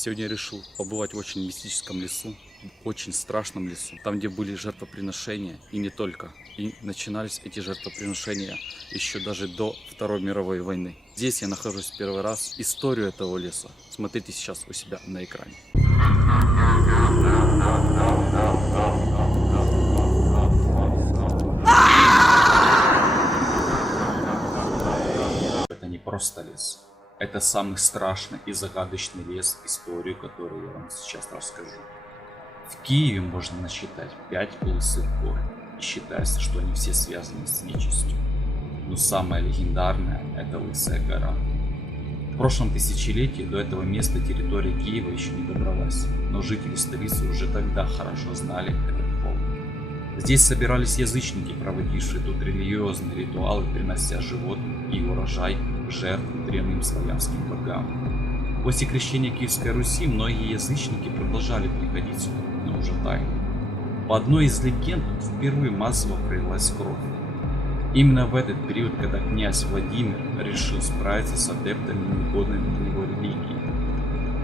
Сегодня я решил побывать в очень мистическом лесу, очень страшном лесу, там, где были жертвоприношения, и не только. И начинались эти жертвоприношения еще даже до Второй мировой войны. Здесь я нахожусь первый раз. Историю этого леса смотрите сейчас у себя на экране. Это не просто лес. Это самый страшный и загадочный лес, историю которую я вам сейчас расскажу. В Киеве можно насчитать 5 лысых гор, и считается, что они все связаны с нечистью. Но самая легендарная – это Лысая гора. В прошлом тысячелетии до этого места территория Киева еще не добралась, но жители столицы уже тогда хорошо знали этот холм. Здесь собирались язычники, проводившие тут религиозные ритуалы, принося животных и урожай в жертву древним славянским богам. После крещения Киевской Руси многие язычники продолжали приходить сюда, но уже тайно. По одной из легенд тут впервые массово пролилась кровь. Именно в этот период, когда князь Владимир решил справиться с адептами неугодными для его религии.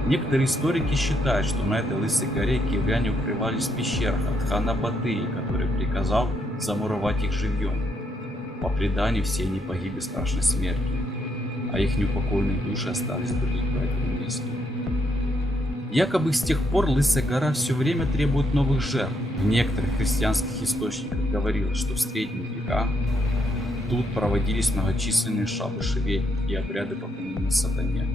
Некоторые историки считают, что на этой Лысой горе киевляне укрывались в пещерах от хана Батыя, который приказал замуровать их живьем. По преданию, все они погибли страшной смертью, а их неупокоенные души остались бродить по этому месту. Якобы с тех пор Лысая гора все время требует новых жертв. В некоторых христианских источниках говорилось, что в средние века тут проводились многочисленные шабаши ведьм и обряды поклонения сатане.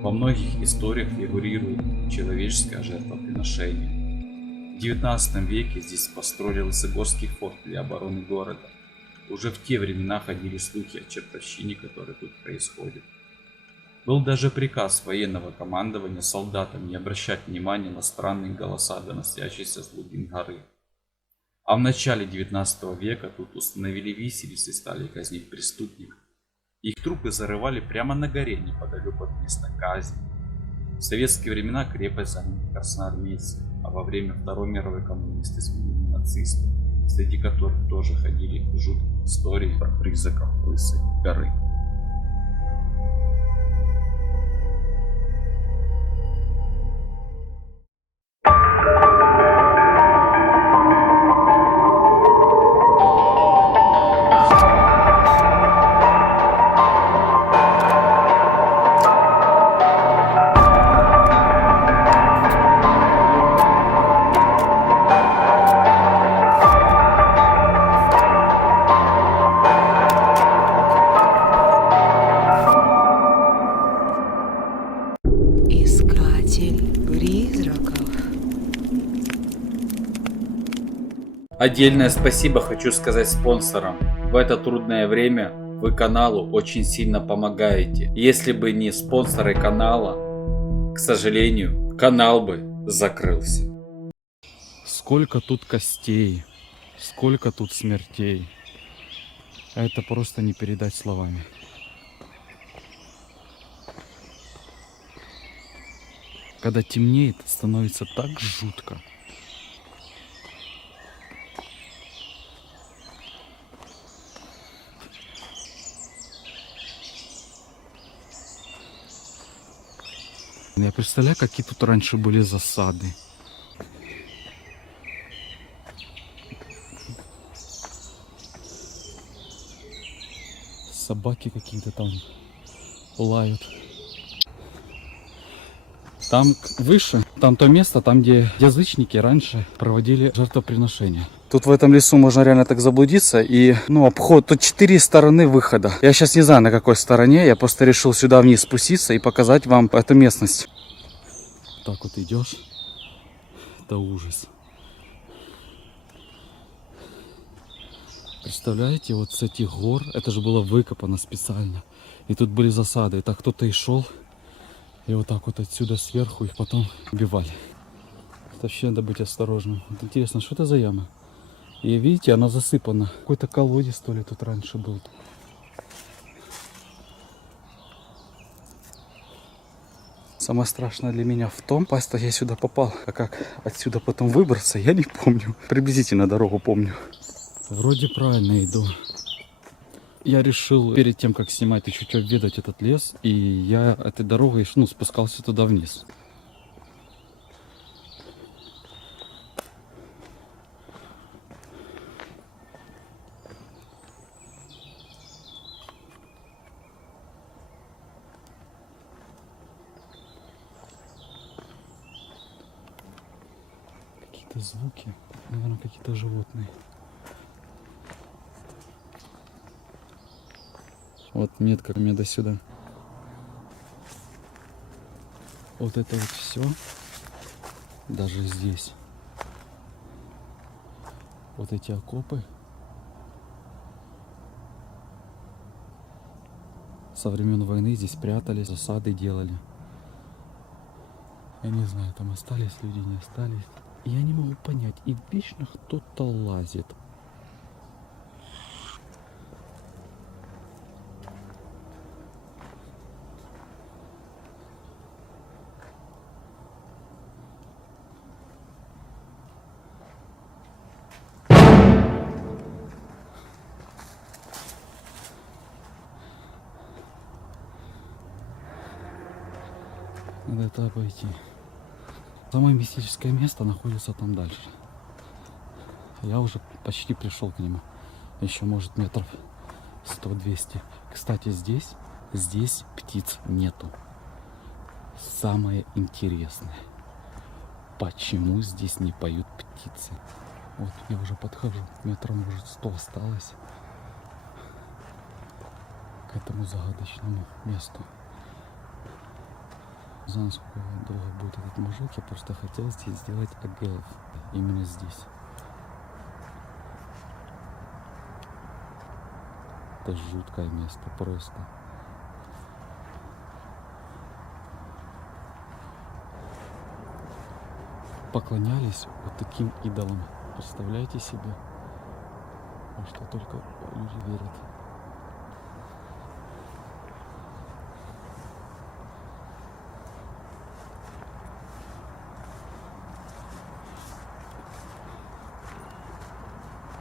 Во многих историях фигурирует человеческое жертвоприношение. В 19 веке здесь построили Лысогорский форт для обороны города. Уже в те времена ходили слухи о чертовщине, которая тут происходит. Был даже приказ военного командования солдатам не обращать внимания на странные голоса, доносящиеся с глубин горы. А в начале 19 века тут установили виселицы и стали казнить преступников. Их трупы зарывали прямо на горе, неподалеку от места казни. В советские времена крепость заняли красноармейцы, а во время Второй мировой коммунисты сменили нацисты, среди которых тоже ходили жуткие истории про призраков Лысой горы. Отдельное спасибо хочу сказать спонсорам. В это трудное время вы каналу очень сильно помогаете. Если бы не спонсоры канала, к сожалению, канал бы закрылся. Сколько тут костей, сколько тут смертей. Это просто не передать словами. Когда темнеет, становится так жутко. Я представляю, какие тут раньше были засады. Собаки какие-то там лают. Там выше, там то место, там где язычники раньше проводили жертвоприношения. Тут в этом лесу можно реально так заблудиться и, обход. Тут 4 стороны выхода. Я сейчас не знаю, на какой стороне. Я просто решил сюда вниз спуститься и показать вам эту местность. Так вот идешь. Это ужас. Представляете, вот с этих гор, это же было выкопано специально. И тут были засады. И так кто-то и шел. И вот так вот отсюда сверху их потом убивали. Вообще надо быть осторожным. Вот интересно, что это за яма? И видите, она засыпана. Какой-то колодец, то ли, тут раньше был. Самое страшное для меня в том, что я сюда попал. А как отсюда потом выбраться, я не помню. Приблизительно дорогу помню. Вроде правильно иду. Я решил перед тем, как снимать, чуть-чуть обведать этот лес. И я этой дорогой спускался туда вниз. какие-то звуки. Наверное, какие-то животные. Вот метка мне до сюда. Вот это вот все. Даже здесь. Вот эти окопы. Со времен войны здесь прятались, засады делали. Я не знаю, там остались люди, не остались. Я не могу понять, и вечно кто-то лазит. Надо это обойти. Самое мистическое место находится там дальше. Я уже почти пришел к нему. Еще может метров 100-200. Кстати, здесь птиц нету. Самое интересное. Почему здесь не поют птицы? Вот я уже подхожу. Метров может 100 осталось. К этому загадочному месту. Не знаю, сколько долго будет этот мужик. Я просто хотел здесь сделать агелов. Именно здесь. Это жуткое место просто. Поклонялись вот таким идолам. Представляете себе? Во что только люди верят.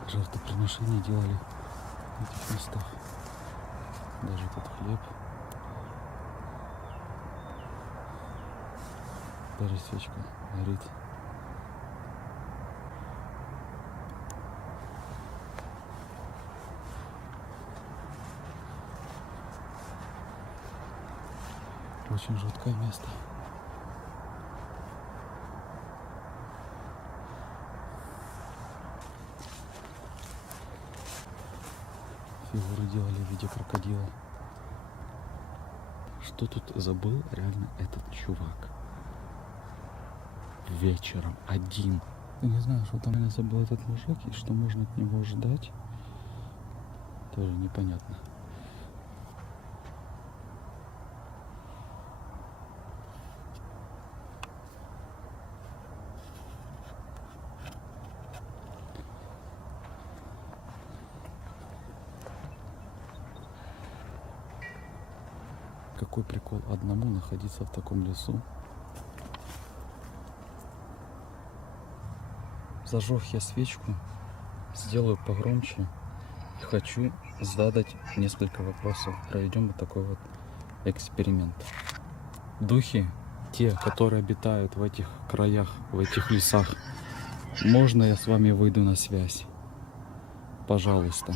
Жертвоприношения делали в этих местах. Даже этот хлеб. Даже свечка горит. Очень жуткое место. Фигуры делали в виде крокодила. Что тут забыл реально этот чувак? Вечером один. Я не знаю, что там забыл этот мужик и что можно от него ожидать. Тоже непонятно. Какой прикол одному находиться в таком лесу. Зажег я свечку, сделаю погромче. Хочу задать несколько вопросов. Проведем вот такой вот эксперимент. Духи, те, которые обитают в этих краях, в этих лесах, можно я с вами выйду на связь? Пожалуйста.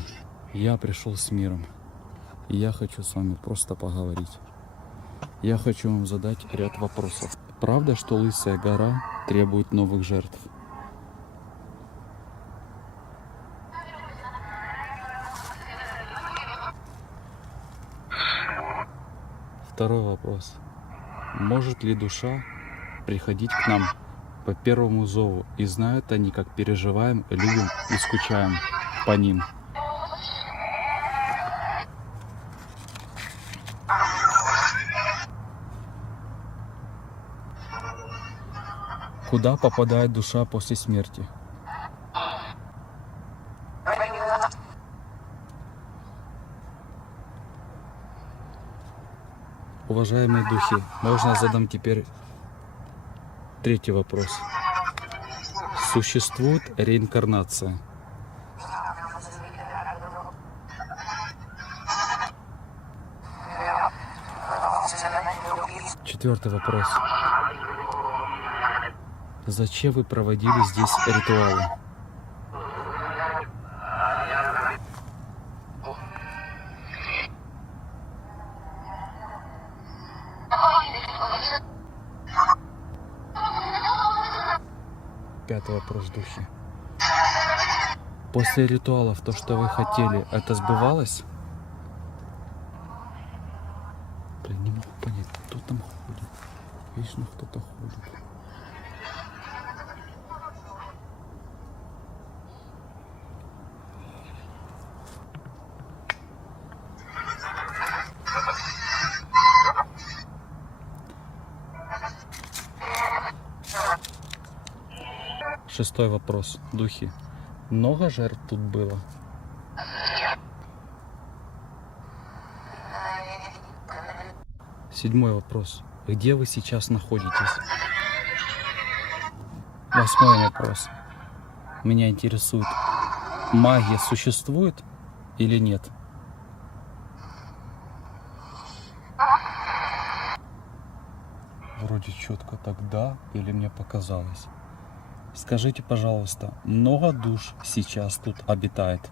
Я пришел с миром. И я хочу с вами просто поговорить. Я хочу вам задать ряд вопросов. Правда, что Лысая гора требует новых жертв? Второй вопрос. Может ли душа приходить к нам по первому зову? И знают они, как переживаем, любим и скучаем по ним? Куда попадает душа после смерти? Уважаемые духи, можно задам теперь третий вопрос. Существует реинкарнация? Четвертый вопрос. Зачем вы проводили здесь ритуалы? 5 вопрос, духи. После ритуалов то, что вы хотели, это сбывалось? Блин, не могу понять, кто там ходит. Вечно кто-то ходит. Шестой вопрос, духи. Много жертв тут было? Седьмой вопрос. Где вы сейчас находитесь? Восьмой вопрос. Меня интересует, магия существует или нет? Вроде четко тогда, или мне показалось? Скажите, пожалуйста, много душ сейчас тут обитает?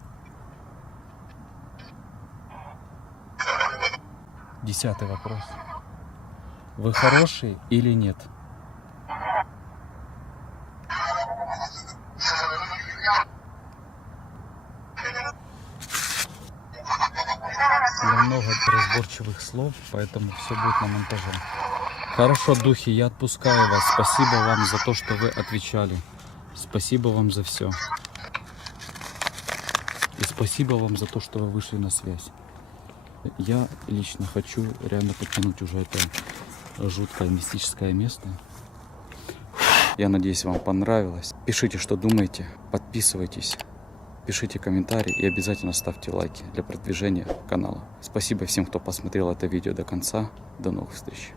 10-й вопрос. Вы хороший или нет? Много разборчивых слов, поэтому все будет на монтаже. Хорошо, духи, я отпускаю вас. Спасибо вам за то, что вы отвечали. Спасибо вам за все. И спасибо вам за то, что вы вышли на связь. Я лично хочу реально покинуть уже это жуткое мистическое место. Я надеюсь, вам понравилось. Пишите, что думаете, подписывайтесь, пишите комментарии и обязательно ставьте лайки для продвижения канала. Спасибо всем, кто посмотрел это видео до конца. До новых встреч.